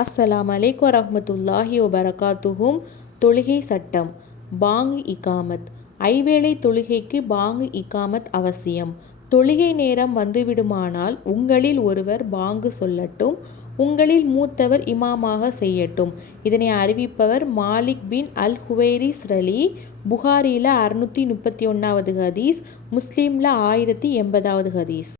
அஸ்ஸலாமு அலைக்கும் வரஹ்மத்துல்லாஹி வபரகாத்துஹும். தொழுகை சட்டம். பாங் இகாமத். ஐவேளை தொழுகைக்கு பாங் இகாமத் அவசியம். தொழுகை நேரம் வந்துவிடுமானால் உங்களில் ஒருவர் பாங்கு சொல்லட்டும், உங்களில் மூத்தவர் இமாமாக செய்யட்டும். இதனை அறிவிப்பவர் மாலிக் பின் அல் ஹுவைரிஸ் ரலி. புகாரியில் 631வது ஹதீஸ், முஸ்லீமில் 1080வது ஹதீஸ்.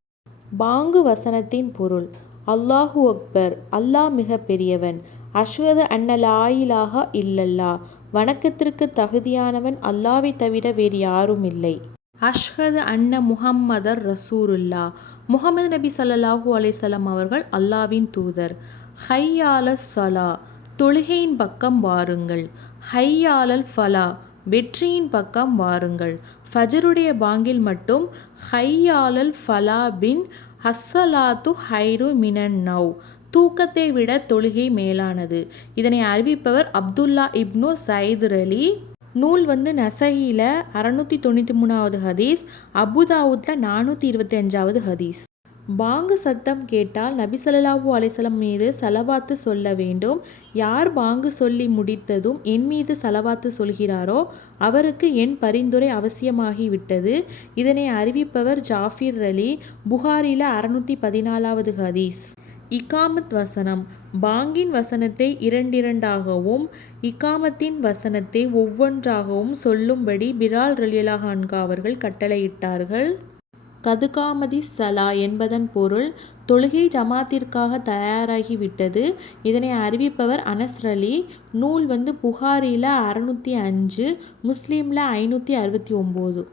பாங்கு வசனத்தின் பொருள்: அல்லாஹு அக்பர், அல்லாஹ் மிக பெரியவன். அஷ்ஹது அன்ன லா இலாஹா இல்லல்லா, வணக்கத்திற்கு தகுதியானவன் அல்லாஹ்வை தவிர வேறு யாரும் இல்லை. அஷ்ஹது அன்ன முஹம்மதர் ரசூலுல்லா, முஹம்மது நபி ஸல்லல்லாஹு அலைஹி வஸல்லம் அவர்கள் அல்லாஹ்வின் தூதர். ஹய்யாலஸ் ஸலா, தொழுகையின் பக்கம் வாருங்கள். ஹய்யாலல் ஃபலா, வெற்றியின் பக்கம் வாருங்கள். ஃபஜருடைய பாங்கில் மட்டும் ஹய்யாலல் ஃபலா பின் அஸ்ஸலாத்து ஹைரு மினன் நவ், தூக்கத்தை விட தொழுகை மேலானது. இதனை அறிவிப்பவர் அப்துல்லா இப்னு சைத் ரலி. நூல் நசஈல 693வது ஹதீஸ், அபுதாவுத்ல 425வது ஹதீஸ். பாங்கு சத்தம் கேட்டால் நபி ஸல்லல்லாஹு அலைஹி வஸல்லம் மீது சலவாத்து சொல்ல வேண்டும். யார் பாங்கு சொல்லி முடித்ததும் என் மீது சலவாத்து சொல்கிறாரோ அவருக்கு என் பரிந்துரை அவசியமாகிவிட்டது. இதனை அறிவிப்பவர் ஜாஃபிர் ரலி. புகாரில 614வது ஹதீஸ். இகாமத் வசனம். பாங்கின் வசனத்தை இரண்டாகவும் இகாமத்தின் வசனத்தை ஒவ்வொன்றாகவும் சொல்லும்படி பிலால் ரலியல்லாஹு அன்ஹு அவர்கள் கட்டளையிட்டார்கள். கதுகாமதி சலா என்பதன் பொருள் தொழுகை ஜமாத்திற்காக தயாராகிவிட்டது. இதனை அறிவிப்பவர் அனஸ் ரலி. நூல் புகாரில 605, முஸ்லீமில் 569.